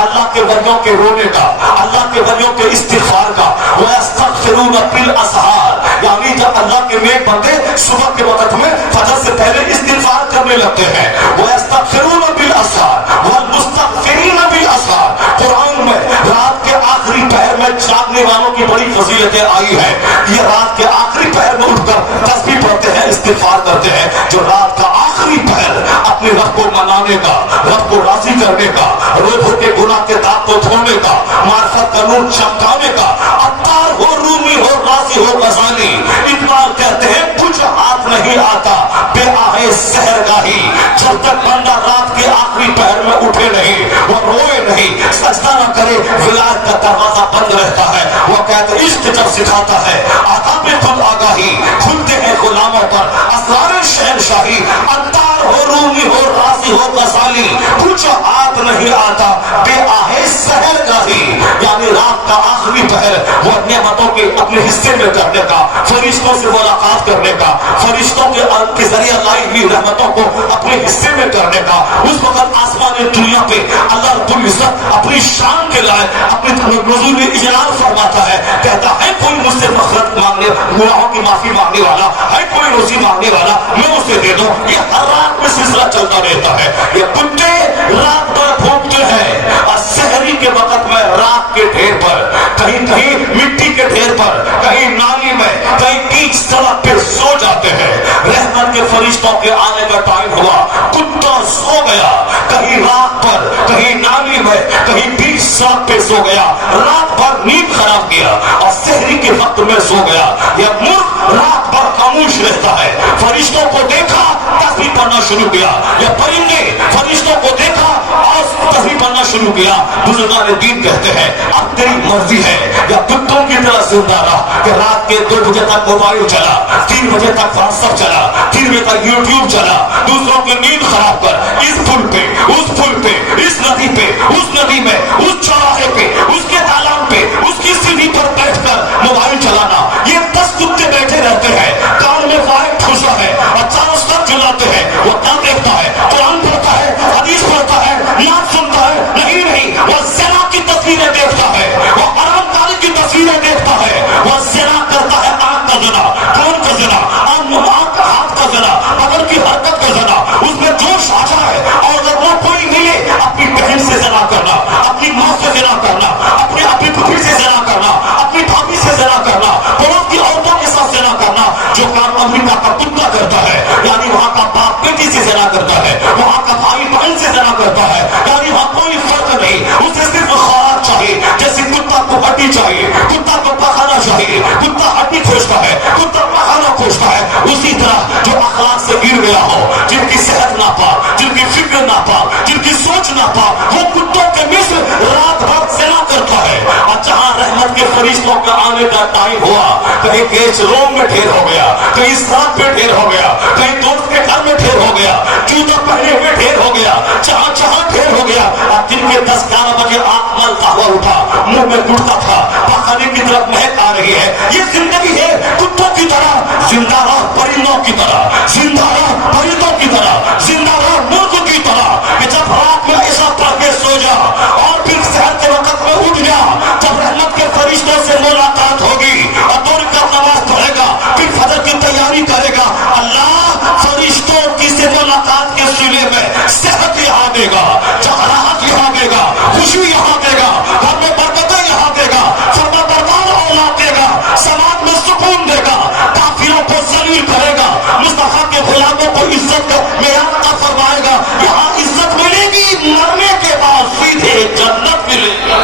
اللہ کے ولیوں کے رونے کا، اللہ کے ولیوں کے استغفار کا. وَيَسْتَغْفِرُونَ بِالْأَسْحَارِ، یعنی جب اللہ کے نیک بندے صبح کے وقت میں فجر سے پہلے استغفار کرنے لگتے ہیں. وَيَسْتَغْفِرُونَ بِالْأَسْحَارِ وَالْمُسْتَغْفِرِينَ بِالْأَسْحَارِ. قرآن میں رات کے آخری پہر میں جاگنے والوں کی بڑی فضیلتیں آئی ہیں. یہ رات کے آخری پہر میں اٹھ کر تسبیح پڑھتے ہیں، استغفار کرتے ہیں. جو رات کا آخری پہر اپنے رب کو منانے کا، رب کو راضی کرنے کا، روزوں کے گناہ کے داغ کو دھونے کا، معرفت کا نور چمکانے کا. عطار ہو، رومی ہو، راضی ہو، غزالی، اقبال کہتے ہیں کچھ ہاتھ نہیں آتا بے آہے سحرگاہی. جب تک بندہ رات کے آخری پہر میں اٹھے نہیں، وہ روئے نہیں، سجدہ نہ کرے، ولایت کا دروازہ بند رہتا ہے. وہ کہتے عشق جب سکھاتا ہے آداب خود آگاہی، کھلتے ہیں غلاموں پر اسرار شہنشاہی. عطار ہو، رومی ہو، راضی ہو، غزالی، کچھ ہاتھ نہیں آتا بے آہے سحرگاہی. یعنی رات کا آخری پہر وہ نعمتوں کے اپنے حصے میں کرنے کا، فرشتوں سے ملاقات کرنے کا، فرشتوں کے ذریعہ لائی ہوئی رحمتوں کو اپنے حصے میں کرنے کا. اس وقت آسمان دنیا پہ اللہ رب العزت اپنی شان کے لائے اپنے نزول اجلال فرماتا ہے. کہتا ہے کوئی مجھ سے مغفرت مانگنے، گناہوں کی معافی مانگنے والا ہے، کوئی روزی مانگنے والا، میں اسے دے دوں. یہ ہر رات میں سلسلہ چلتا رہتا ہے. یہ کتے رات بھر بھونکتے ہیں اور سحری کے وقت میں رات کے ڈھیر پر، کہیں کہیں مٹی کے ڈھیر پر، کہیں نالی میں، کہیں بیچ سڑک پہ سو جاتے ہیں. رحمت کے فرشتوں کے آنے کا ٹائم ہوا، کتا سو گیا، کہیں رات پر، کہیں نالی میں، کہیں بیچ سڑک پہ سو گیا، رات بھر نیند خراب کیا اور سحری کے وقت میں سو گیا. یہ مرغ رات بھر خاموش رہتا ہے، فرشتوں کو دیکھا تسبیح پڑھنا شروع کیا. یہ پرندے فرشتوں کو دیکھا اور تسبیح پڑھنا شروع کیا. بزرگان دین کہتے ہیں اب تیری مرضی ہے یا کتوں کی طرح زندہ رہا کہ رات کے 2 بجے تک موبائل چلا، 3 بجے تک واٹس ایپ چلا، 3 بجے تک یوٹیوب چلا، دوسروں کی نیند خراب کر، اس پل پہ، اس پل پہ، اس ندی پہ، اس ندی میں، اس چوراہے پہ، اس کے دالان پہ، اس کی سیڑھی پر بیٹھ کر موبائل چلانا. یہ 10 کتے بیٹھے رہتے ہیں، کان میں وائٹ پھنسا ہے اور چاروں طرف جلاتے ہیں. وہ کیا دیکھتا ہے؟ قرآن پڑھتا ہے، حدیث پڑھتا ہے، نعت سنتا ہے؟ نہیں، وہ زنا کی تصویریں دیکھتا ہے، وہ حرام کاری کی تصویریں دیکھتا ہے، وہ زنا کرتا ہے. آنکھ کا زنا، کون کا زنا، آنکھ کا، ہاتھ کا زنا، بدن کی حرکت کا زنا. اس میں جوش آ جائے اور اگر وہ کوئی ملے، اپنی بہن سے زنا کرنا، اپنی ماں سے زنا کرنا، اپنی پھوپھی سے زنا کرنا، اپنی بھابھی سے زنا کرنا، پڑوس کی عورتوں کے ساتھ زنا کرنا. جو کام امریکہ کا کتا کرتا ہے، یعنی وہاں کا باپ بیٹی سے زنا کرتا ہے، وہاں کا بھائی بہن سے زنا کرتا ہے، یعنی وہاں کوئی فرق نہیں. اسے صرف خوراک چاہیے. جیسے کتا کو ہڈی چاہیے، کتا کو پخانا چاہیے، کتا ہڈی کھوجتا ہے، کتا پخانا کھوجتا ہے. اسی طرح جو اخلاق سے گر گیا ہو، جن کی صحت ناپاک، جن کی فکر ناپاک، جن کی سوچ ناپاک، وہ کتوں کے مثل رات بھر زنا کرتا ہے. اور جہاں رحمت کے فرشتوں کا آنے کا ٹائم ہوا، کہیں گیس روم میں ڈھیر ہو گیا، کہیں ساتھ پہ ڈھیر ہو گیا، کہیں دوست کے گھر میں ڈھیر ہو گیا، جوتا پہنے ہوئے ڈھیر ہو گیا، جہاں جہاں ڈھیر ہو گیا. اور دن کے 10-11 بجے آنکھ ملتا ہوا اٹھا، منہ میں گڑتا تھا، پخانے کی طرف مہک آ رہی ہے. یہ زندگی ہے کتوں کی طرح، زندہ رہ پرندوں کی طرح، زندہ رہ پرندوں کی طرح، زندہ رہ مرغ کی طرح. کہ جب رات میں ایسا پڑھ کے سو جا اور پھر سحر کے وقت میں اٹھ جا، جب رحمت کے فرشتوں سے ملاقات ہوگی اور دور کا نماز پڑھے گا، پھر فجر کی تیاری کرے گا. اللہ فرشتوں کی سے ملاقات کے سلے میں صحت یہاں دے گا، راحت یہاں دے گا، خوشی یہاں دے گا، گھر میں برکتیں یہاں دے گا، فرما بردار اولاد دے گا، سماج میں سکون دے گا، کافروں کو ذلیل کرے گا، مصطفیٰ کے غلاموں کو عزت کا معیار عطا فرمائے گا. یہاں عزت ملے گی، مرنے کے بعد سیدھے جنت ملے گی.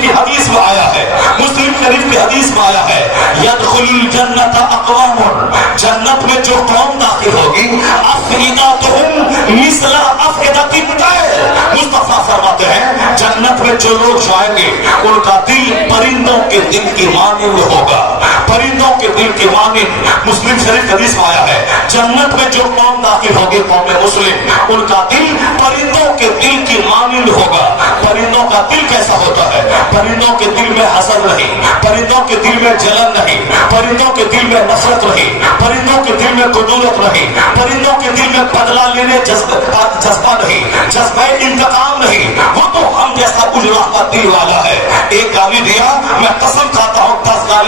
کی حدیث میں آیا ہے، مسلم شریف کی حدیث میں آیا ہے، یدخل الجنت اقوام، جنت میں جو قوم داخل ہوگی، افئدتہم مثل افئدۃ الطیر. مصطفیٰ فرماتے ہیں جنت میں جو لوگ جائیں گے ان کا دل پرندوں کے دل کی مانند ہوگا، پرندوں کے دل کی مانند. مسلم شریف حدیث میں آیا ہے جنت میں جو قوم داخل ہوگی، قوم مسلم، ان کا دل پرندوں کے دل کی مانند ہوگا. پرندوں کا دل کیسا ہوتا ہے؟ پرندوں کے دل میں حسد نہیں، پرندوں کے دل میں جلن نہیں، پرندوں کے دل میں نفرت نہیں، پرندوں کے دل میں قدورت نہیں، پرندوں کے دل میں بدلہ لینے جذبہ نہیں، جذبہ انتقام نہیں.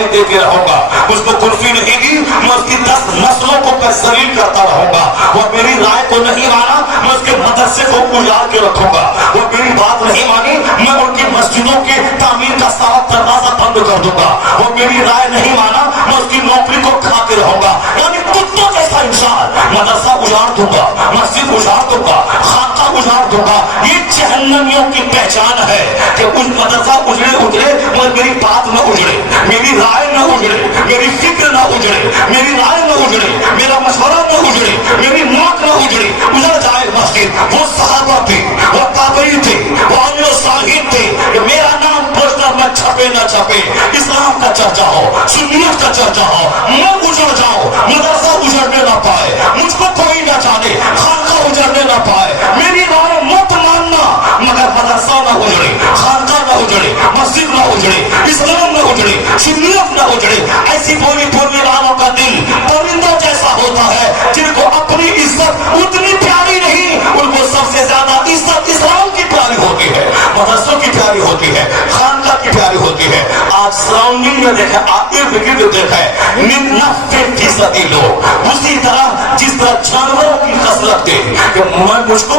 गाली देके रहूंगा, उसको कुल्फी नहीं दी मैं उसकी 10 नस्लों को जलील करता रहूंगा। वो मेरी राय को नहीं माना मैं उसके मदरसे को उजाड़ के रखूंगा। वो मेरी बात नहीं मानी मैं उनकी मस्जिदों के तामीर का सारा दरवाजा बंद कर दूंगा। वो मेरी राय नहीं माना मैं उसकी नौकरी को खा के रहूंगा। यानी कुत्तों जैसा इंसान मदरसा उजाड़ दूंगा, मस्जिद उजाड़ दूंगा, खाका उजाड़ दूंगा। ये जहन्नमियों की पहचान है कि उस मदरसा उजड़े मगर मेरी बात न उजड़े, मेरी राय न उजड़े, मेरी फिक्र न उजड़े, मेरी राय न उजड़े, मेरा मशवरा न उजड़े, मेरी मौत न उजड़े। उजड़ जाए मस्जिद। वो सहाबा थे, वो ताबईन थे, वो औलिया सालिहीन थे। मेरा नाम पोस्टर में छपे न छपे, इस्लाम का चर्चा हो, सुन्नियत का चर्चा हो, मैं उजड़ जाऊं, मदरसा उजड़ने ना पाए, मुझको कोई ना जाने, खानका उजड़ने ना पाए। मेरी राय मत मानना मगर मदरसा ना उजड़े, खानका ना उजड़े, मस्जिद ना उजड़े, इस्लाम ना उजड़े, सुन्नियत ना उजड़े। ऐसी बोली बोलने वालों का दिल परिंदों जैसा होता है जिनको अपनी इज्जत उतनी प्यारी नहीं, उनको सबसे ज्यादा इज्जत इस्लाम की प्यारी होती है, मदरसों की प्यारी होती है, खानका की प्यारी होती है। आज सराउंडिंग में देखे, इर्द गिर्द देखे 90% लोग उसी तरह जिस तरह जानवरों की कसरत थे कि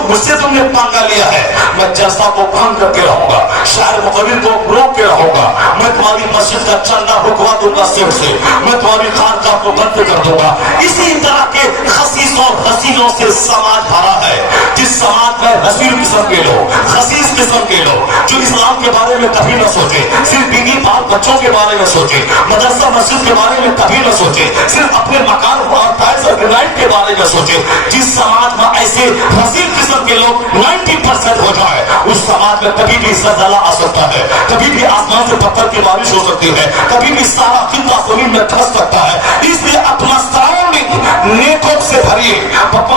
मुझसे तुमने पंगा लिया है, मैं जलसा को भंग करके रहूंगा, शायर मुकर्रिर को रोक के रहूंगा, मैं तुम्हारी मस्जिद का चंदा रुकवा दूंगा सिर से, मैं तुम्हारी खानका को बंद कर दूंगा। इसी तरह के खसीसों हसीनों से समाज भरा है, जिस समाज में हसीन किस्म के लोग, खसीस किस्म के लोग जो इस्लाम के बारे में कभी न सोचे, सिर्फ बीवी बाल बच्चों के बारे में सोचे, मदरसा मस्जिद के बारे में कभी न सोचे, सिर्फ अपने मकान और टाइल्स और ग्रेनाइट के बारे में सोचे। जिस समाज में ऐसे हसीन किस्म के लोग 90% हो जाए, उस समाज में कभी भी ज़लज़ला आ सकता है, कभी भी आसमान से पत्थर की बारिश हो सकती है, कभी भी सारा खिंदा जमीन में धंस सकता है। इसलिए अपना सराउंडिंग नेकों से भरिए,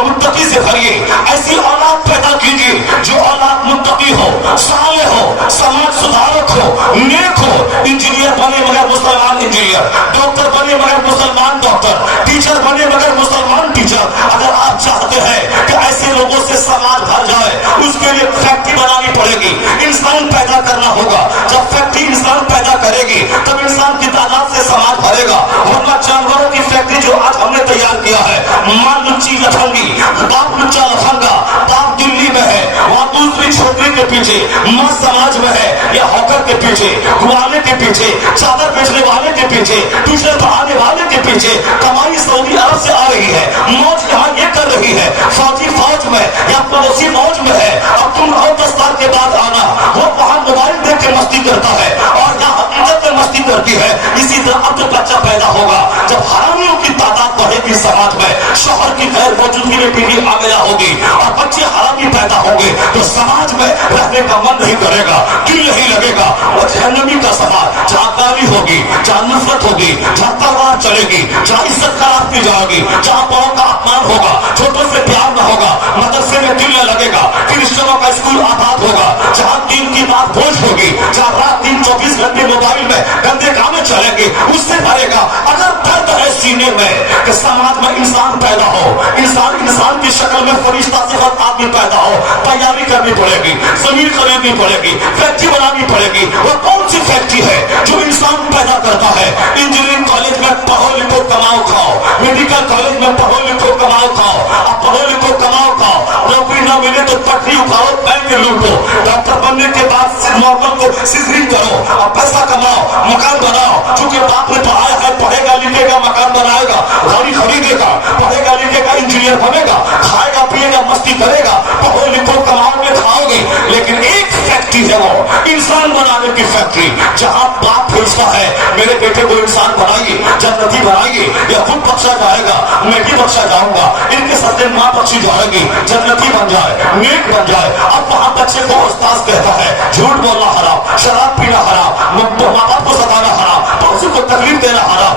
मुत्तकी से भरिए, ऐसी औलाद पैदा कीजिए जो औलाद मुत्तकी हो, साले हो, समाज सुधारक हो, नेक हो। इंजीनियर बने मगर मुसलमान इंजीनियर, डॉक्टर बने मगर मुसलमान डॉक्टर, टीचर बने मगर मुसलमान टीचर। अगर आप चाहते हैं कि ऐसे लोगों से समाज भर जाए, उसके लिए फैक्ट्री बनानी पड़ेगी, इंसान पैदा करना होगा। जब फैक्ट्री इंसान पैदा करेगी तब इंसान की तादाद से समाज भरेगा, वरना जानवरों की फैक्ट्री जो आज हमने तैयार किया है, मां लुच्ची लफंगी, बाप लुच्चा लफंगा, बाप दिल्ली में है, वहां दूसरी छोकरी के पीछे, मां समाज में है या हॉकर के पीछे, गुलामे के पीछे, चादर बेचने वाले के पीछे, ट्यूशन पढ़ाने वाले के पीछे कमाई सऊदी अरब से आ रही है, मौज यहाँ ये कर रही है, फौजी फौज में या पड़ोसी मौज में है। अब तुम रहो 10 साल के बाद आना, वो वहां मोबाइल देख के मस्ती करता है और यहाँ हकीकत में मस्ती करती है। इसी तरह अब जब बच्चा पैदा होगा, जब हरामियों की तादाद बढ़ेगी समाज में, शोहर की गैर मौजूदगी में बीवी आमिला होगी और बच्चे हरामी पैदा होंगे, तो समाज में रहने का मन नहीं करेगा, दिल नहीं लगेगा। वो जहन्नमी का समाज जहाँ गाली होगी, जहाँ नफरत होगी, जहाँ तलवार चलेगी, जहाँ इज्जत खराब की जाएगी, जहाँ बड़ों का अपमान होगा, छोटों से प्यार न होगा, मदरसे में दिल न लगेगा, क्रिश्चियनों का स्कूल आबाद होगा, जहाँ दीन की बात बोझ होगी, जहाँ रात दिन 24 घंटे मोबाइल में गंदे गाने चलेंगे, उससे भरेगा। अगर दर्द है सीने में कि समाज में इंसान पैदा हो, इंसान की शक्ल में फरिश्ता सिफत आदमी पैदा हो, तैयारी करनी पड़ेगी, जमीन खरीदनी पड़ेगी, फैक्ट्री बनानी पड़ेगी। वो कौन सी फैक्ट्री है जो इंसान पैदा करता है? इंजीनियरिंग कॉलेज में पढ़ो लिखो कमाओ खाओ, मेडिकल कॉलेज में पढ़ो लिखो कमाओ खाओ, अब पढ़ो लिखो कमाओ खाओ, नौकरी न मिले तो पटरी उठाओ, बैंक लूटो, डॉक्टर बनने के बाद नॉर्मल को सिजरिंग करो, अब पैसा कमाओ, मकान बनाओ। चूंकि बाप ने पढ़ाया है, पढ़ेगा लिखेगा मकान बनाएगा, गाड़ी खरीदेगा, पढ़ेगा लिखेगा इंजीनियर बनेगा, खाएगा पिएगा मस्ती करेगा, पढ़ो लिखो कमाओगे खाओगे। लेकिन एक फैक्ट्री है वो इंसान बनाने की फैक्ट्री, जहाँ बाप भेजता है मेरे बेटे को इंसान बनाइए, जन्नती बनाइए, या खुद बख्शा जाएगा, मैं भी बख्शा जाऊंगा, इनके सदे माँ बख्शी जाएगी, जन्नती बन जाए, नेक बन जाए। अब वहाँ बच्चे को उस्ताद कहता है झूठ बोलना हराम, शराब पीना हराम, माँ बाप को सताना हराम, पड़ोसी को तकलीफ देना हराम,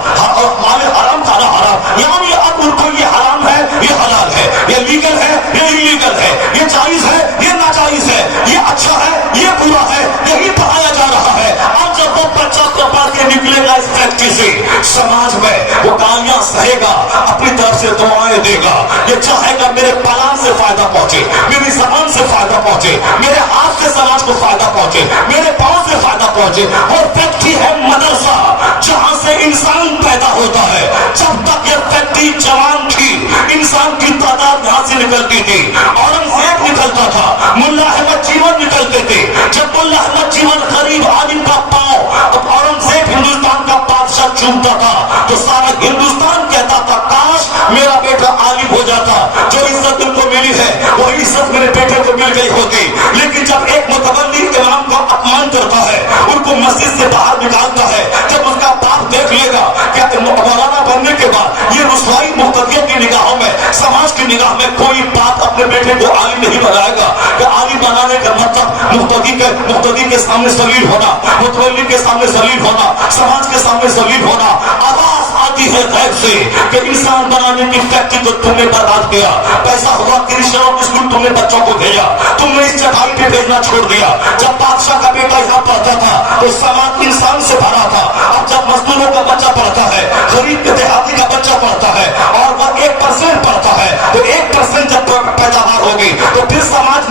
माल हराम खाना हराम। यानी अब उनको ये हराम है, ये हलाल है, ये लीगल है, ये इलीगल है, ये जायज है, ये नाजायज है, ये अच्छा है, ये बुरा है, यही पढ़ाया जा रहा है। अब जब वो बच्चा को पढ़ के निकलेगा इस फैक्ट्री से, समाज में वो गालियां सहेगा, अपनी तरफ से दुआएं देगा, ये चाहेगा मेरे पलान से फायदा पहुंचे, मेरी जबान से फायदा पहुंचे, मेरे हाथ से समाज को फायदा पहुंचे, मेरे पांव से फायदा पहुंचे। और फैक्ट्री है मदरसा, जहां से इंसान पैदा होता है, जब तक ये फैक्ट्री जवान थी, इंसान की तादाद यहां से निकलती थी। औरंगजेब निकलता था, मुल्ला अहमद जीवन निकलते थे। जब मुल्ला अहमद जीवन गरीब आलिम का पांव औरंगजेब हिंदुस्तान का बादशाह चूमता था तो सारा हिंदुस्तान कहता था काश मेरा बेटा आलिम हो जाता। जो इज्जत उनको मिली है वही इज्जत मेरे बेटे को मिल गई होती। लेकिन जब एक मुतवल्ली इमाम का अपमान करता है, उनको मस्जिद से बाहर निकालता है, जब उसका बाप देख लेगा कि मौलाना बनने के बाद ये रुसवाई मुक्तदियों की निगाहों में, समाज की निगाह में कोई बाप अपने बेटे को आलिम नहीं बनाएगा। कि आलिम बनाने का मतलब मुक्तदी के सामने जलील होना, मुतवल्ली के सामने जलील होना, समाज के सामने जलील होना। आवाज आती है गैब से कि इंसान बनाने की फैक्ट्री को तुमने बर्बाद किया। पैसा हुआ क्रिश्चियनों स्कूल तुमने बच्चों को भेजा, तुमने इस चटाई पे भेजना छोड़ दिया। जब बादशाह का बेटा यहाँ पढ़ता था तो समाज इंसान से भरा था। अब जब मजदूरों का बच्चा पढ़ता है, गरीब के देहाती का बच्चा पढ़ता है और वह 1% पढ़ता है, तो 1% जब पैदावार होगी तो फिर समाज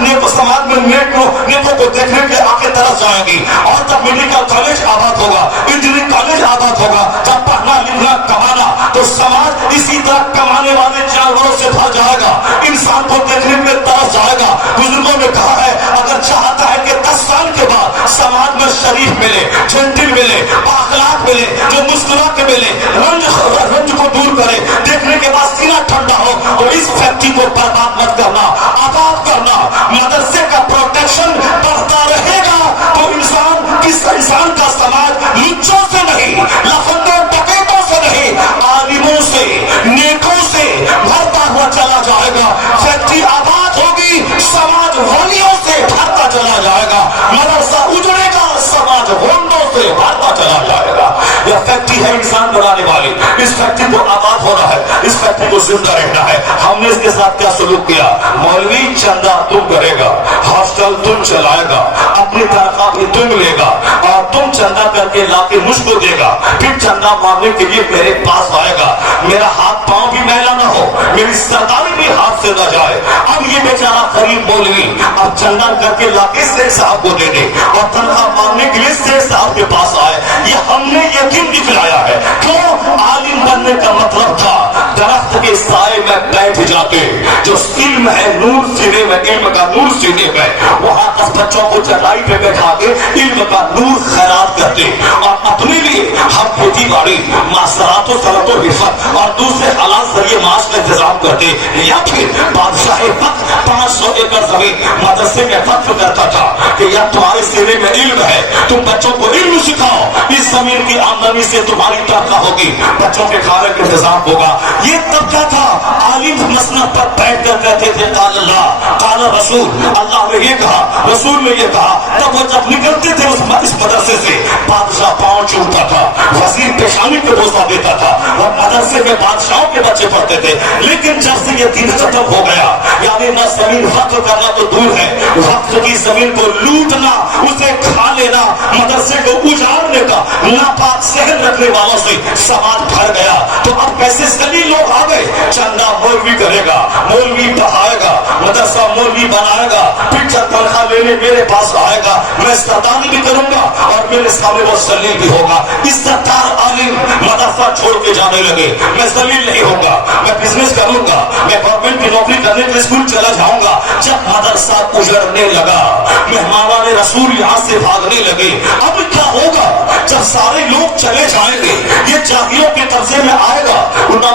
में नेकों को देखने के आगे तरफ जाएंगी। और जब मेडिकल कॉलेज आबाद होगा, इंजीनियरिंग कॉलेज आबाद होगा, जब पढ़ना लिखना कमाना, तो समाज इसी तरह कमाने वाले जानवरों से भर जाएगा, इंसान को देखने के तरफ जाएगा। बुजुर्गों ने कहा है अगर चाहता है कि 10 साल के बाद समाज में शरीफ मिले, जेंटिल मिले, अखलाक मिले, जो मुस्कुरा के मिले, रंज को दूर करे, देखने के बाद सीना ठंडा हो, तो इस फैक्ट्री को बर्बाद मत करना, आबाद करना। मदरसे का प्रोटेक्शन बढ़ता रहेगा तो इंसान का समाज लुच्चों से नहीं, लफंदों डकैतों से नहीं, आलिमों से, नेकों से भरता हुआ चला जाएगा। फैक्ट्री आबाद होगी, समाज वलियों से भरता चला जाएगा। मदरसा उजड़ेगा, समाज होंडों से भरता चला जाएगा। यह फैक्ट्री है इंसान बनाने वाली। इस फैक्ट्री को आबाद होना है, इस फैक्ट्री को जिंदा रहना है। हमने इसके साथ क्या सलूक किया? मौलवी चंदा तुम करेगा, हॉस्टल तुम चलाएगा, अपनी तनख्वाह भी तुम लेगा और तुम चंदा करके लाके मुझको देगा। फिर चंदा मांगने के लिए मेरे पास आएगा, मेरा हाथ पांव भी मैला ना हो, मेरी सरदारी भी हाथ से न जाए। अब ये बेचारा गरीब मौलवी अब चंदा करके लाके सेठ साहब को दे दे और तनख्वाह मांगने के लिए सेठ साहब के पास आए। ये हमने यकीन दिखलाया है। क्यों? आलिम बनने का मतलब था दरख्त के साए में बैठ जाते, जो इल्म है नूर सीने में, इल्म का नूर सीने में, वहां 10 बच्चों को चटाई पे बैठा के इल्म का नूर खैरात करते और अपने लिए हम खेती बाड़ी, मासरात सनतो हिफत और दूसरे हालात जरिए माश का इंतजाम करते। या फिर बादशाह वक्त 500 एकड़ जमीन मदरसे में वक्फ करता था कि या तुम्हारे सीने में इल्म है, तुम बच्चों को इल्म सिखाओ, इस जमीन की आमदनी से तुम्हारी तनख्वाह होगी, बच्चों के खाने का इंतजाम होगा। ये तबका था। आलिम मसनद पर बैठ कर कहते थे काल अल्लाह काल रसूल, अल्लाह ने ये कहा, रसूल ने ये कहा। तब वो जब निकलते थे इस मदरसे से, बादशाह पांव छूता था, वजीर पेशानी पे बोसा देता था और मदरसे में बादशाहों के बच्चे पढ़ते थे। लेकिन जब से ये दिन खत्म हो गया, यानी न जमीन वक्फ करना तो दूर है, वक्त की जमीन को लूटना, उसे खा लेना, मदरसे को उजाड़ने का नापाक सहन रखने वालों से समाज भर गया। तो अब कैसे सभी लोग आ गए, चंदा मौलवी करेगा, मौलवी पढ़ाएगा, मदरसा मौलवी बनाएगा, फिर जब तनख्वाह लेने मेरे पास आएगा, मैं सरदारी भी करूंगा और मेरे सामने वो जलील भी होगा। इज्जतदार आलिम मदरसा छोड़ के जाने लगे, मैं जलील नहीं होगा, मैं बिजनेस करूंगा, मैं गवर्नमेंट की नौकरी करने के लिए स्कूल चला जाऊंगा। जब मदरसा उजड़ने लगा, मेहमान रसूल यहाँ से भागने लगे। अब क्या होगा जब सारे लोग चले जाएंगे? ये जाहिरों के कब्जे में आएगा, उनका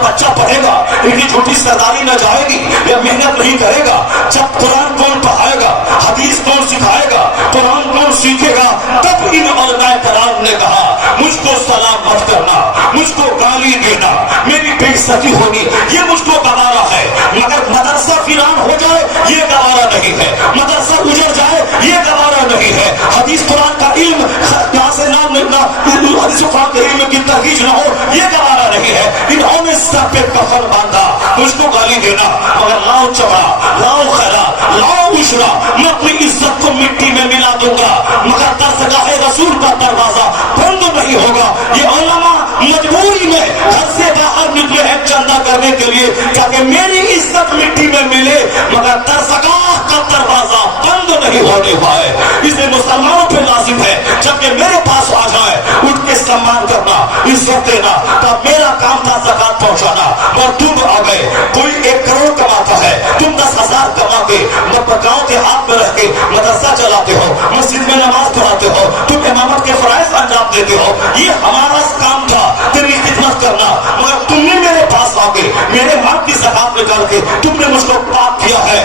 बच्चा पढ़ेगा, इनकी छोटी सरदारी न जाएगी, या मेहनत नहीं करेगा। जब कुरान कौन पढ़ाएगा, हदीस कौन सिखाएगा, कुरान कौन सीखेगा? तब इन उलमाए कराम ने कहा मुझको सलाम मत करना, मुझको गाली देना, मेरी बेइज्जती होगी, ये मुझको गवारा है। मगर मदरसा वीरान हो जाए ये गवारा नहीं है, मदरसा उजड़ जाए ये गवारा नहीं है। हदीस कुरान का इल्म यहाँ से नाम लेना, हदीस कुरान के इल्म की तहकीज न हो ये गवारा नहीं है। इन्होंने सर पे कफन बांधा, मुझको गाली देना, मगर लाओ चबड़ा, लाओ खैरा, लाओ उशरा, मैं अपनी इज्जत को मिट्टी में मिला दूंगा, मगर दरगाह रसूल का दरवाजा बंद नहीं होगा। ये उलमा मजबूरी में घर से बाहर निकले हैं चंदा करने के लिए, ताकि मेरी इज्जत मिट्टी में मिले, मगर दरगाह का दरवाजा बंद नहीं होने पाए। इसलिए मुसलमानों पे लाजिम है जबकि मेरे पास आ जाए उठ के सम्मान कर इज्जत देना, तब मेरा काम था ज़कात पहुंचाना। और तुम आ गए, कोई 1 करोड़ कमाता है, तुम 10,000 कमा के गाँव के हाथ में रह के मदरसा चलाते हो, मस्जिद में नमाज पढ़ाते हो, तुम इमामत के फराइज अंजाम देते हो। ये हमारा काम था तेरी खिदमत करना, मगर तुमने मेरे पास आके मेरे माँ की ज़कात निकाल के तुमने मुझको पाक किया है।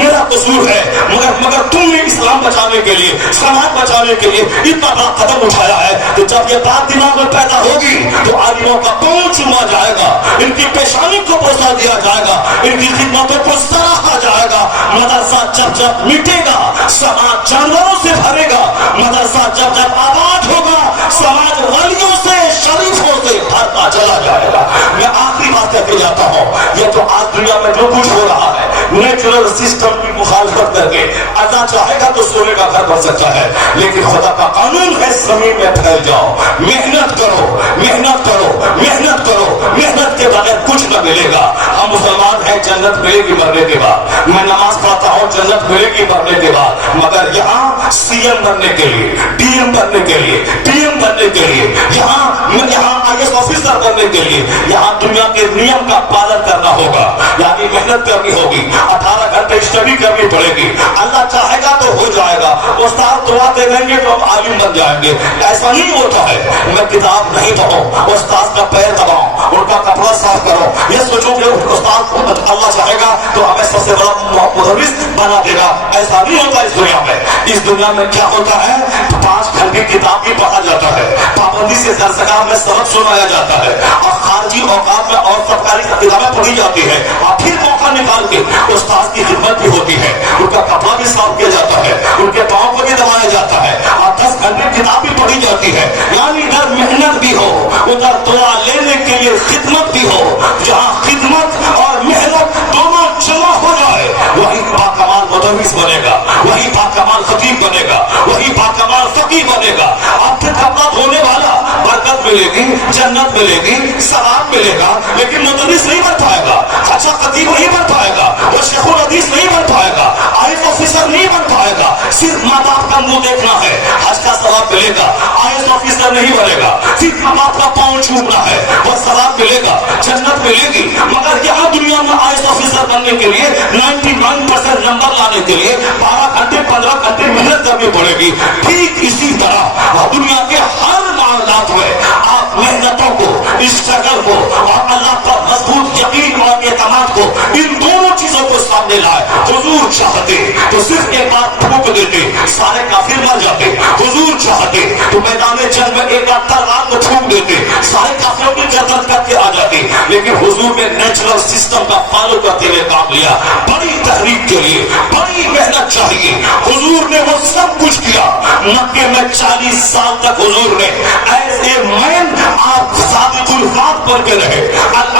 मेरा कसूर है, मगर तुमने इस्लाम बचाने के लिए, समाज बचाने के लिए इतना बड़ा कदम उठाया है। तो जब ये बात दिमाग में पैदा होगी तो आलिमों का पाँव चूमा जाएगा, इनकी पेशानी को पोसा दिया जाएगा, इनकी खिदमतों को सराहा जाएगा। मदरसा जब जब मिटेगा समाज जानवरों से भरेगा, मदरसा जब जब आबाद होगा समाज वलियों से, शरीफों से भरता चला जाएगा। मैं आखिरी बात करके जाता हूँ, ये तो आज दुनिया में जो कुछ हो रहा है नेचुरल सिस्टम की मुखालफत करके, अल्लाह चाहेगा तो सोने का घर बन सकता है, लेकिन खुदा का कानून है जमीन में फैल जाओ, मेहनत करो, मेहनत करो, मेहनत करो, मेहनत के बगैर कुछ न मिलेगा। हम मुसलमान हैं, जन्नत मिलेगी मरने के बाद, मैं नमाज पढ़ता हूँ, जन्नत मिलेगी मरने के बाद, मगर यहाँ सीएम बनने के लिए, डीएम बनने के लिए, पीएम बनने के लिए, यहाँ आईएएस ऑफिसर बनने के लिए यहाँ दुनिया के नियम का पालन करना होगा, यानी मेहनत करनी होगी, 18 घंटे स्टडी करनी पड़ेगी। अल्लाह चाहेगा तो हो जाएगा, उस्ताद दुआ दे देंगे तो हम आलिम बन जाएंगे, ऐसा नहीं होता है। मैं किताब नहीं पढ़ूं, उस्ताद का पैर दबाऊं, उनका कपड़ा साफ करो, ये सोचो कि उस्ताद अल्लाह चाहेगा तो हमें सबसे बड़ा मुदर्रिस बना देगा, ऐसा नहीं होता इस दुनिया में। इस दुनिया में क्या होता है, 5 घंटे किताब भी पढ़ा जाता है, पाबंदी से दरसगाह में सबक सुनाया जाता है, और खारजी औकात में और सरकारी किताबें पढ़ी जाती है, और फिर मौका निकाल के उस्ताद की खिदमत भी होती है, उनका कपड़ा भी साफ किया जाता है, उनके पाँव को भी दबाया जाता है, और 10 घंटे किताब भी पढ़ी जाती है। यानी इधर मेहनत भी हो, उधर दुआ लेने के लिए खिदमत भी हो। जहाँ खिदमत और मेहनत दोनों जमा हो जाए वही बाकमाल मुदर्रिस बनेगा, वही बाकमाल खतीब बनेगा, वही बाकमाल फकीह बनेगा। आपके कपड़ा धोने वाला बरकत मिलेगी, जन्नत मिलेगी, सवाब मिलेगा, लेकिन मुदर्रिस नहीं बन पाएगा, अच्छा खतीब नहीं बन पाएगा, वो शेखुल हदीस नहीं बन पाएगा, आईएएस ऑफिसर नहीं बन पाएगा। सिर्फ माँ बाप का मुंह देखना है, हज का सवाब मिलेगा, आईएएस ऑफिसर नहीं बनेगा। सिर्फ माँ बाप का पाँव छूना है, वह सवाब मिलेगा, जन्नत मिलेगी। मगर यहाँ दुनिया में आईएएस ऑफिसर बनने के लिए 99% नंबर लाने के लिए 12 घंटे 15 घंटे मेहनत करनी पड़ेगी। ठीक इसी तरह दुनिया के हर मामलात में आप मेहनतों को, स्ट्रगल को और अल्लाह पर मजबूत यकीन और एतमाद को, इन दोनों चीजों को सामने लाए। हुजूर चाहते तो सिर्फ एक बात फूंक देते, सारे काफिर मर जाते। हुजूर चाहते तो मैदान जंग में एक बार तलवार को फूंक देते, सारे काफिरों की गर्दन करके आ जाते। लेकिन हुजूर ने नेचुरल सिस्टम का फॉलो करते हुए काम लिया। बड़ी तहरीक के लिए बड़ी मेहनत चाहिए, हुजूर ने वो सब कुछ किया। मक्के में 40 साल तक हुजूर ने एज ए मैन आप सादिकुल वाद बन के रहे,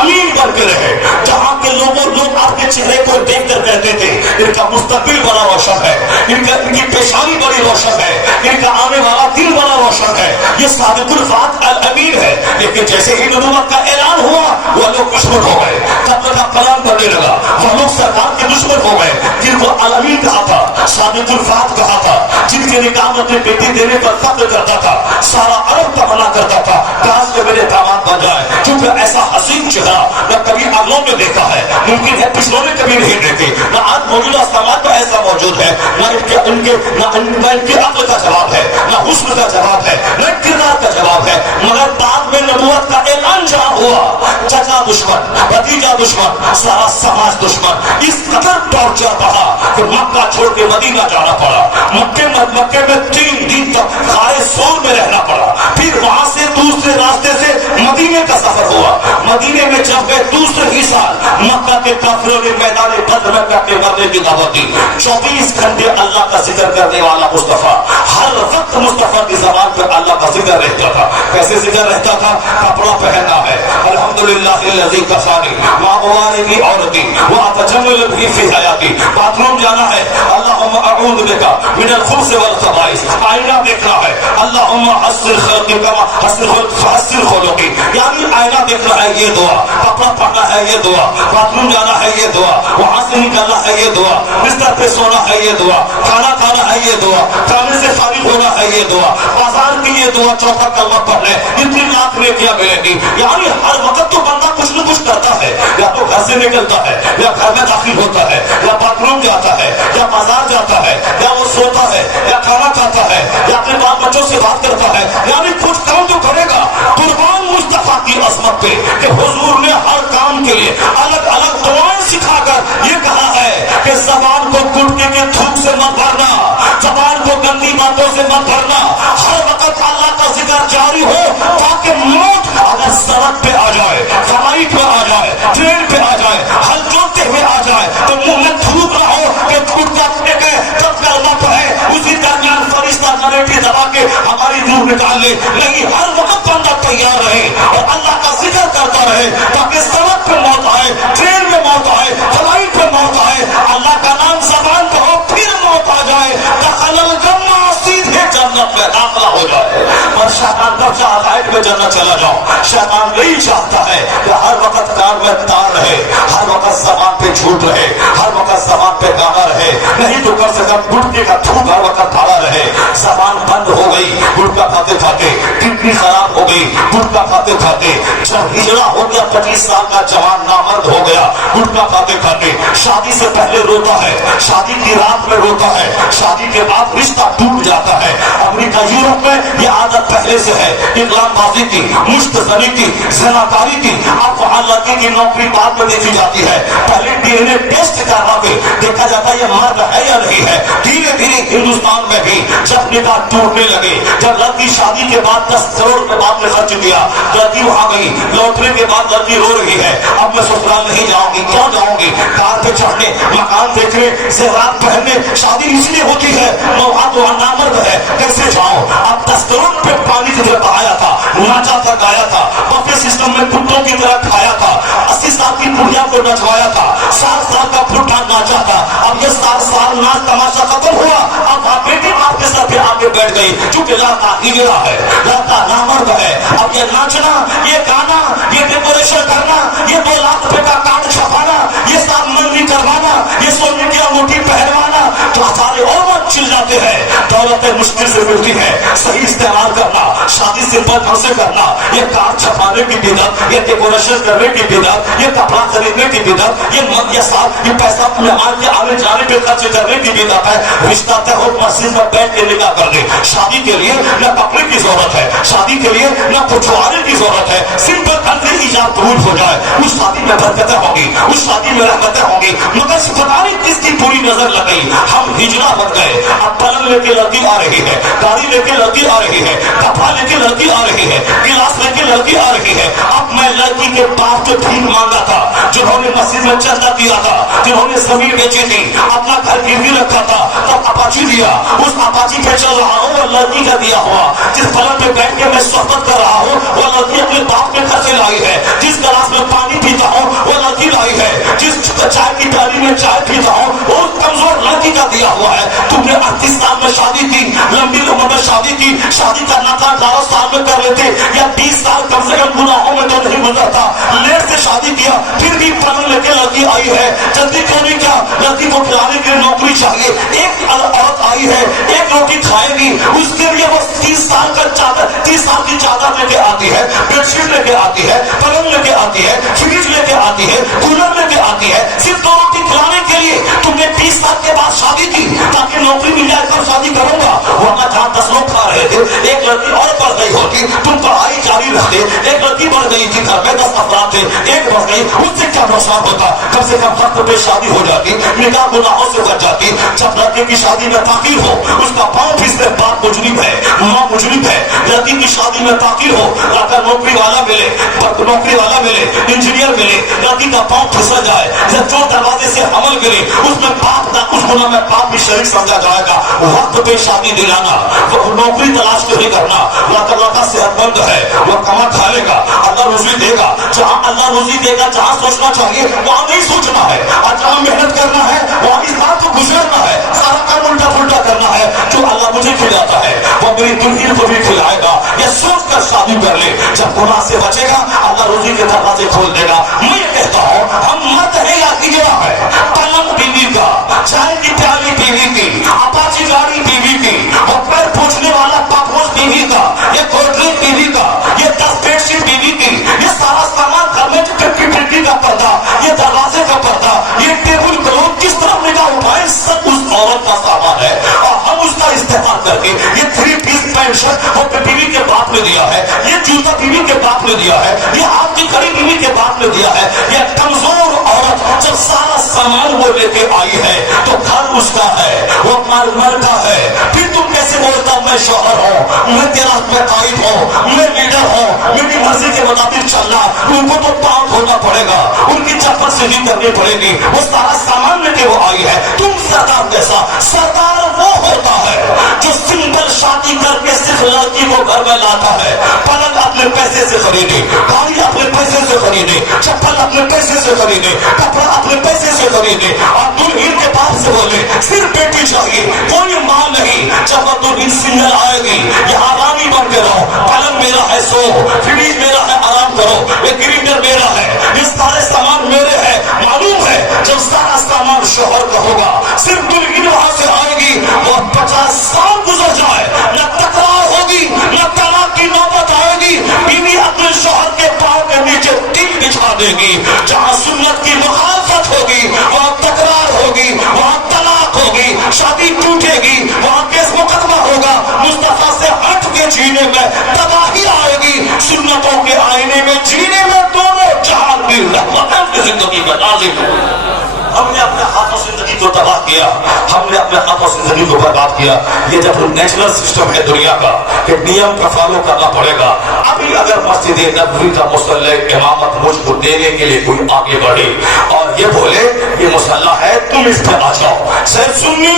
अमीन बन के रहे, जहाँ के लोग आपके चेहरे को देख कर कहते थे इनका मुस्तकबिल बड़ा रोशन है, इनकी पेशानी बड़ी रोशन है, इनका आने वाला दिन बड़ा रोशन है, ये सादिकुल वाद अल अमीन है। लेकिन जैसे ही नबूवत का ऐलान हुआ वो लोग दुश्मन हो गए, कत्ल का प्लान करने लगा, वो लोग सरकार के दुश्मन हो गए, जिनको अल अमीन कहा था, सादिकुल वाद कहा था, जिनके निकाह अपनी बेटी देने पर कत्ल करता था, सारा अरब तमन्ना करता था काश के मेरे दामाद बन जाए, क्योंकि ऐसा हसीन चेहरा न कभी अगलों ने देखा है, मुमकिन है पिछलों ने कभी नहीं देखे, न आज मौजूदा समाज में ऐसा मौजूद है, न इनके अक्ल का जवाब है, न हुस्न का जवाब है, न किरदार का जवाब है। मगर बाद में नबूवत का ऐलान जहाँ हुआ, चाचा दुश्मन, भतीजा दुश्मन, सारा समाज दुश्मन, इस कदर टॉर्चर बढ़ा कि मक्का छोड़ के मदीना जाना पड़ा। मक्के में 3 दिन तक खाए सोर में रहना पड़ा, फिर वहां से दूसरे रास्ते से मदीने का सफर हुआ। मदीने में जब गए दूसरे ही साल मक्का के काफिरों ने मैदान बद्र में जाके मरने की दावत दी। 24 घंटे अल्लाह का जिक्र करने वाला मुस्तफा, हर वक्त मुस्तफा की ज़बान पर अल्लाह का जिक्र रहता था। कैसे जिक्र रहता था? कपड़ा पहनना है, अल्हम्दुलिल्लाहिल्लज़ी कसानी मा उवारिनी औरती व अतजम्मल भी फी हयाती, बाथरूम जाना है, अल्लाहुम्मा अऊज़ु बिका मिनल खुब्ज़ि वल खबाइस, आईना देखना है, अल्लाहुम्मा हस्सिन खल्क़ी कमा हस्सिन खुलुक़ी, यानी आईना देखना है ये दुआ, कपड़ा पहनना है ये दुआ, बाथरूम जाना है ये दुआ, वहां से निकलना है ये दुआ, बिस्तर पे सोना है ये दुआ, खाना खाना ہے یہ دعا, کھانے سے فارغ ہونا ہے یہ دعا, بازار کی یہ دعا, چوتھا کلمہ پڑھ لیں, اتنی لاکھ نیکیاں ملیں گی. یعنی ہر وقت تو بندہ کچھ نہ کچھ کرتا ہے, یا تو گھر سے نکلتا ہے, یا گھر میں داخل ہوتا ہے, یا باتھ روم جاتا ہے, یا بازار جاتا ہے, یا وہ سوتا ہے, یا کھانا کھاتا ہے, یا اپنے بال بچوں سے بات کرتا ہے. یعنی کچھ کام تو کرے گا. قربان مصطفیٰ کی عظمت پہ کہ حضور نے ہر کام کے لیے الگ الگ دعائیں سکھا کر یہ کہا ہے کہ زبان کو گٹکے کے تھوک سے مت بھرنا, زبان کو گندی باتوں سے مت بھرنا, ہر وقت اللہ کا ذکر جاری ہو تاکہ موت اگر سڑک پہ آ جائے, فلائٹ پہ آ جائے, ٹرین پہ آ جائے, ہل چلتے ہوئے آ جائے تو منہ میں تھوک نہ ہو کہ گٹکا پھینکے تب کلمہ پڑھے, اسی درمیان فرشتہ نریٹی دبا کے ہماری روح نکال لے. نہیں, ہر وقت بندہ تیار رہے اور اللہ کا ذکر کرتا رہے تاکہ سڑک پہ موت آئے, ٹرین میں موت آئے, فلائٹ پہ موت آئے, اللہ کا نام زبان پہ ہو, پھر موت آ جائے, دخل الجنہ, سیدھے جنت میں داخلہ ہو جائے. اور شیطان کب چاہتا ہے کہ میں جنت چلا جاؤں؟ شیطان نہیں چاہتا ہے کہ ہر وقت کان میں تار رہے, ہر وقت زبان پہ جھوٹ رہے, ہر وقت زبان پہ گانا رہے. نہیں تو کم سے کم گٹکے کا تھوک ہر وقت پڑا رہے. زبان بند ہو گئی گٹکا کھاتے کھاتے, کڈنی خراب ہو گئی گٹکا کھاتے کھاتے, جب ہجڑا ہو گیا 25 سال کا جوان نامرد ہو گیا گٹکا کھاتے کھاتے, شادی سے پہلے روتا ہے, شادی کی رات میں روتا ہے, شادی کے بعد رشتہ ٹوٹ جاتا ہے. امریکہ یورپ میں یہ عادت پہلے سے ہے, اقلام بازی کی, مشت زنی کی, زناکاری کی. اب وہاں لڑکی کی نوکری بعد میں دیکھی جاتی ہے, پہلے ڈی این اے ٹیسٹ کروا کے دیکھا جاتا ہے یہ مرد ہے یا نہیں ہے. دھیرے دھیرے ہندوستان میں بھی جب نکاح ٹوٹنے لگے, جب لڑکی شادی کے بعد 10 کروڑ روپے بعد میں خرچ کیا, لڑکی وہاں گئی, لوٹنے کے بعد لڑکی رو رہی ہے, اب میں سسرال نہیں جاؤں گی. کیوں جاؤں گی؟ کار پہ چڑھنے, مکان دیکھنے, زیورات پہننے. شادی اس لیے ہوتی ہے مواد و نامرد ہے, کیسے جاؤ؟ اب 10 کروڑ پہ پانی کی طرح بہایا تھا, ناچا تھا, گایا تھا, بفے سسٹم میں کتوں کی طرح کھایا تھا, 80 سال کی بڑھیا کو نچوایا تھا, 60 سال کا بھٹا ناچا تھا. اب یہ 60 سال ناچ تماشا ختم ہوا, اب آپ بیٹی آپ کے سر پہ آگے بیٹھ گئی کیونکہ لڑکا ہجڑا ہے, لڑکا نامرد ہے. اب یہ ناچنا, یہ گانا, یہ ڈیکوریشن کرنا, یہ 2 لاکھ روپے کا کارڈ چھپانا, یہ سب منگنی کروانا, یہ سونے کی انگوٹھی پہنوانا, تو سارے عمر چل جاتے ہیں. دولتیں مشکل سے ملتی ہے, صحیح استعمال کرنا, شادی سمپل ڈھنگ سے کرنا, یہ کارڈ چھپانے کی بدعت, یہ ڈیکوریشن کرنے کی بدعت, یہ کپڑا خریدنے کی بدعت, یہ پیسہ مہمان کے آنے جانے پہ خرچ کرنے کی بدعت ہے. رشتہ طے ہو مسجد میں بیٹھ کے نکاح کر دے. شادی کے لیے نہ کپڑے کی ضرورت ہے, شادی کے لیے نہ پچھواڑے کی ضرورت ہے, سمپل ڈھنگ سے ایجاب قبول ہو جائے. اس شادی میں برکتیں ہوں گی, اس شادی میں رحمتیں ہوں گی. مگر پتہ نہیں کس کی پوری نظر لگ گئی, ہم ہجڑا بن گئے. اب پلنگ لے کے لڑکی آ رہی ہے, گاڑی لے کے لڑکی آ رہی ہے, کپڑا لے کے لڑکی آ رہی ہے, گلاس لے کے لڑکی آ رہی ہے. اب میں لڑکی کے باپ کے بھیک مانگا تھا, جنہوں نے مسجد میں چندہ دیا تھا, جنہوں نے زمین بیچی تھی, اپنا گھر گروی رکھا تھا, تب اپاچی دیا, اس اپاچی پہ چل رہا ہوں, وہ لڑکی کا دیا ہوا. جس پلنگ پہ بیٹھ کے میں صحبت کر رہا ہوں, وہ لڑکی اپنے باپ کے گھر سے لائی ہے. جس گلاس میں پانی پیتا ہوں, وہ لڑکی لائی ہے. جس چائے کی پیالی میں چائے پیتا ہوں, وہ کمزور لڑکی کا دیا ہوا ہے. تم نے 38 سال میں شادی کی, لمبی عمر میں شادی کی, شادی کرنا تھا 18 سال میں کر لیتے, یا 20 سال کم سے کم گناہوں میں تو نہیں گزرتا. لیٹ سے شادی کیا, پھر بھی پلنگ لے کے لڑکی آئی ہے. جلدی کیوں نہیں کیا؟ لڑکی کو کھلانے کے لیے نوکری چاہیے. ایک عورت آئی ہے, ایک روٹی کھائے گی, اس کے لیے وہ 30 سال کا چادر, 30 سال کی چادر لے کے آتی ہے, بیڈ شیٹ لے کے آتی ہے, پلنگ لے کے آتی ہے, فریج لے کے آتی ہے, کولر لے کے آتی ہے, صرف 2 روٹی کھلانے کے لیے. تم نے 20 سال کے بعد شادی کی تاکہ نوکری مل جائے, تب شادی کروں گا. ورنہ جہاں 10 لوگ کھا رہے تھے, ایک لڑکی اور بڑھ گئی ہوتی, تم پڑھائی جاری رکھتے. ایک لڑکی بڑھ گئی تھی, گھر میں 10 افراد تھے, ایک بڑھ گئی, اس سے کیا نقصان ہوتا؟ کم سے کم وقت پہ شادی ہو جاتی, نکاح گناہوں سے بچ جاتی. جب لڑکے کی شادی میں تاخیر ہو, اس کا پاؤں پھسلے, باپ مجرم ہے, ماں مجرم ہے. لڑکی کی شادی میں تاخیر ہو, اگر نوکری والا ملے, نوکری والا ملے, انجینئر ملے, لڑکی کا پاؤں پھسل جائے, جب چور دروازے سے حمل کرے, اس میں باپ کا, اس گناہ میں باپ بھی شریک سمجھا جائے گا. وقت پہ شادی دلانا, وہ نوکری تلاش نہیں کرنا. اللہ کا صحت مند ہے, وہ کما کھا لے گا, اللہ روزی دے گا. جہاں اللہ روزی دے گا, جہاں سوچنا چاہیے وہاں نہیں سوچنا ہے, اور جہاں محنت کرنا ہے وہاں اس بات کو گزرنا ہے. سارا کام الٹا پلٹا کرنا ہے. جو اللہ مجھے کھلاتا ہے وہ میری دلہن کو بھی کھلائے گا. یہ سوچ کر شادی کر لے, جب گناہ سے بچے گا اللہ روزی کے دروازے کھول دے گا. میں یہ کہتا ہوں, ہم مرد ہے یا ہجڑا ہے؟ پلنگ بیوی کا, چائے کی پیالی بیوی کی, اپاچی گاڑی है और हम उसका इस्तेमाल करके ये 3 पीस पैंट शर्ट वो बीवी के बाप ने दिया है, ये जूता बीवी के बाप ने दिया है, ये हाथ की घड़ी बीवी के बाप ने दिया है। ये कमजोर औरत जब सारा सामान वो लेके आई है तो घर उसका है, वो मर का है। फिर तुम कैसे बोलता मैं शौहर हूँ, मैं तेरा मैं कायद हूँ, मैं लीडर हूँ, मेरी मर्जी के मुताबिक चलना। उनको तो पाँव धोना पड़ेगा, उनकी चप्पल सीधी करनी पड़ेगी, वो सारा सामान लेके वो आई है। तुम सरदार कैसा? सरदार वो होता है जो सिंपल शादी करके सिर्फ लड़की को घर में लाता है। पलंग अपने पैसे से खरीदे, गाड़ी अपने पैसे से खरीदे, चप्पल अपने पैसे से खरीदे, कपड़ा अपने पैसे से खरीदे और दुल्हन के बाप से बोले सिर्फ बेटी चाहिए, कोई माँ नहीं। जब वो दुल्हन सिंगल आएगी, यहाँ रानी बन के रहो, पलंग मेरा है सो, फ्रिज मेरा है आराम करो, ये ग्राइंडर मेरा है, ये सारे सामान मेरे हैं। मालूम है जब सारा सामान शोहर का होगा, सिर्फ दुल्हन वहां से आएगी, वो 50 साल गुजर जाए, न तकरार होगी, न तलाक की नौबत आएगी। बीवी अपने शोहर के पांव के नीचे तिल बिछा देगी। जहां सुन्नत की मुखालफत होगी वहां तकरार होगी, वहां तलाक होगी, शादी टूटेगी, वहां केस मुकदमा होगा। मुस्तफा से हट के जीने में तबाही आएगी, सुन्नतों के आईने में जीने में दोनों जहान भी रहमत की जिंदगी का नाज़िल। हमने अपने हाथों जिंदगी को तबाह किया, हमने अपने हाथों जिंदगी को बर्बाद किया। ये जब नेचुरल सिस्टम है दुनिया का कि नियम का फॉलो करना पड़ेगा। अभी अगर मस्जिद नबवी का मुसल्ला इमामत मुझको देने के लिए कोई आगे बढ़े और ये बोले ये मुसल्ला है तुम इस पे आ जाओ, सैयद सुन्नी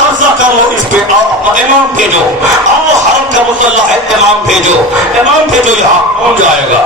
कब्जा करो इस पे, आओ इमाम भेजो, आओ हरम का मुसल्ला है इमाम भेजो, इमाम भेजो। यहाँ कौन जाएगा?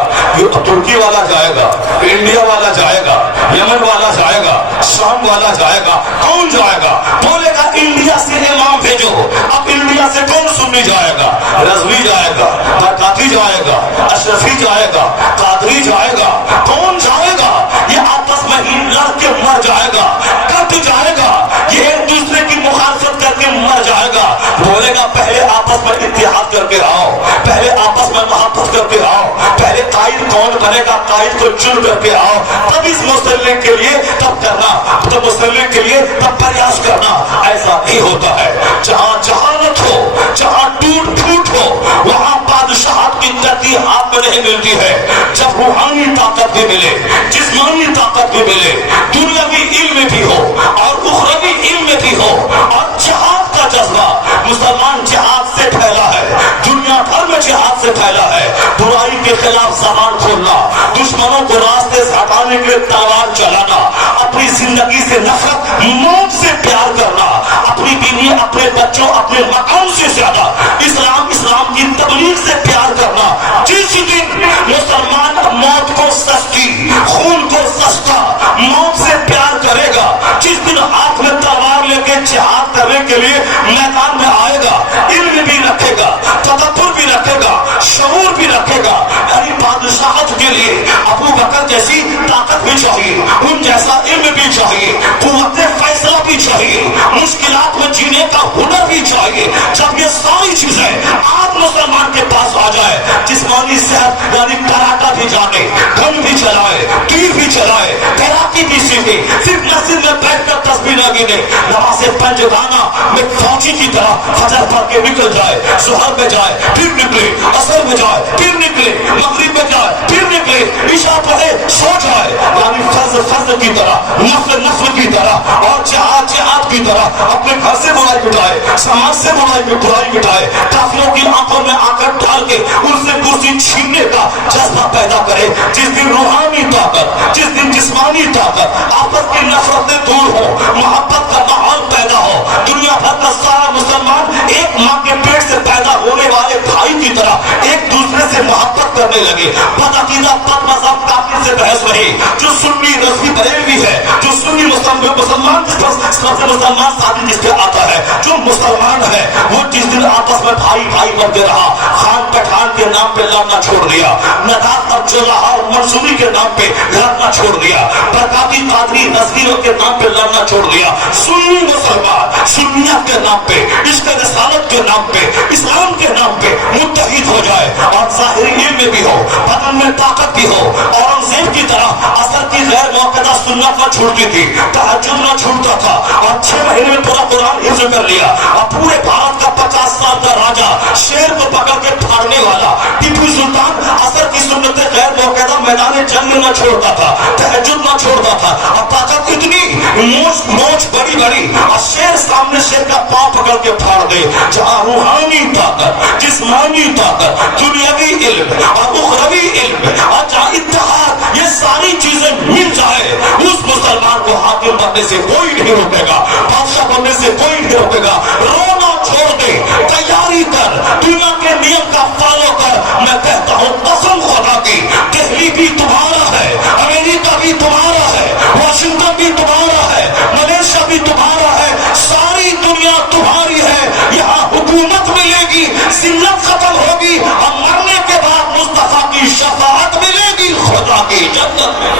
तुर्की वाला जाएगा, इंडिया वाला जाएगा, यमन वाला जाएगा, शाम वाला जाएगा, कौन जाएगा? बोलेगा इंडिया से इमाम भेजो। अब इंडिया से कौन सुन्नी जाएगा? रज़वी जाएगा, बरकाती जाएगा, अशरफी जाएगा, कादरी जाएगा, कौन जाएगा? ये आपस में ही लड़ के मर जाएगा, कट जाएगा, ये एक दूसरे की मुखालफत करके मर जाएगा। बोलेगा पहले आपस में इत्तेहाद करके आओ, पहले आपस में मोहब्बत करके आओ, पहले कायद कौन बनेगा कायद को चुन करके आओ, तब इस मुसल्ले के लिए तब करना, तब मुसल्ले के लिए तब प्रयास करना। ऐसा नहीं होता है। जहाँ जहानत हो, जहाँ टूट फूट हो, वहाँ बादशाहत की गति हाथ में नहीं मिलती है। जब रूहानी ताकत भी मिले, जिस्मानी ताकत भी मिले, दुनियावी इल्म भी हो और उखरवी इल्म भी हो और जिहाद का जज्बा, मुसलमान जिहाद से फैला है, दुनिया भर में जिहाद से फैला है। बुराई के खिलाफ जबान खोलना, दुश्मनों को रास्ते से हटाने के लिए तलवार चलाना, अपनी जिंदगी से नफरत, मौत से प्यार करना, अपनी बीवी, अपने बच्चों, अपने मकान से ज्यादा इस्लाम की तबलीग से प्यार करना। जिस दिन मुसलमान मौत को सस्ती, खून को सस्ता, मौत से प्यार करेगा, जिस दिन हाथ में तलवार लेके जिहाद करने के लिए मैदान में आएगा, इल्म भी रखेगा, तदब्बुर भी रखेगा, शऊर भी रखेगा। यानी बादशाहत के लिए अबू बकर जैसी ताकत भी चाहिए, उन जैसा इल्म भी चाहिए, कुव्वत फैसला भी चाहिए, मुश्किलात में जीने का हुनर भी चाहिए। जब ये सारी चीजें आप मुसलमान के पास आ जाए, जिस्मानी सेहत यानी कराटा भी जाने, गन भी चलाए, तीर भी चलाए, तैराकी भी सीखे, सिर्फ मस्जिद में बैठकर तस्बीह न गिने, नमाज़े पंजगाना में फौजी की तरह फजर पढ़ के निकल जाए, ज़ुहर में जाए फिर निकले, असर में जाए फिर निकले, मगरिब में जाए फिर निकले, इशा पढ़े सो जाए। यानी फज्र की तरह, नफ्ल की तरह और जिहाद की तरह अपने घर से बुराई मिटाए, समाज से बुराई मिटाए, काफिरों की आंखों में आकर डाल के उनसे कुर्सी छीनने का जज्बा पैदा करे। जिस दिन रूहानी ताकत, जिस दिन जिस्मानी ताकत, आपस की नफरतें दूर हो, मोहब्बत का माहौल पैदा हो, दुनिया भर का सारा मुसलमान एक माँ के पेट से पैदा होने वाले भाई की तरह एक दूसरे से मोहब्बत करने लगे। बदअकीदा बदमज़हब काफिर से बहस रही, जो सुन्नी रज़वी बरेलवी है, जो सुन्नी मुसलमान शादी जिस पे आता है, जो मुसलमान है वो जिस दिन आपस में भाई भाई बनते रहा, खान पठान के नाम पे लड़ना छोड़ दिया, नदात अब्दुल्ला और मंसूरी के नाम पे लड़ना छोड़ दिया, बरकाती कादरी नज़ीरों के नाम पे लड़ना छोड़ दिया। सुन्नी मुसलमान सुन्नियत के नाम पे, इश्क़ रसालत के नाम पे, इस्लाम के नाम पे मुत्तहिद हो जाए और ज़ाहिरी इल्म भी हो, बदन में ताकत भी हो, औरंगज़ेब سیب کی طرح اثر کی غیر موقعہ سنت نہ چھوڑتی تھی، تہجد نہ چھوڑتا تھا، اور 6 مہینے میں پورا قرآن حفظ کر لیا، اور پورے بھارت کا 50 سال کا راجا، شیر کو پکڑ کے پھاڑنے والا ٹیپو سلطان اثر کی سنت غیر موقعہ میدان جنگ نہ چھوڑتا تھا، تہجد نہ چھوڑتا تھا، اور طاقت اتنی موچ بڑی بڑی، اور شیر سامنے شیر کا پاؤں پکڑ کے پھاڑ دے، جہاں روحانی طاقت، جسمانی طاقت، دنیاوی علم اور اخروی علم اور جہاں اتحاد، یہ ساری چیزیں مل جائے، اس مسلمان کو حاکم بننے سے کوئی نہیں روکے گا، بادشاہ بننے سے کوئی نہیں روکے گا۔ رونا چھوڑ دے، تیاری کر، دنیا کے نیم کا فالو کر۔ میں کہتا ہوں قسم خدا کی، دہلی بھی تمہارا ہے، امریکہ بھی تمہارا ہے، واشنگٹن بھی تمہارا ہے، ملیشیا بھی تمہارا ہے، ساری دنیا تمہاری ہے۔ یہاں حکومت ملے گی، ذلت ختم ہوگی، اور مرنے کے بعد مصطفیٰ کی شفاعت ملے گی، خدا کی جنت میں۔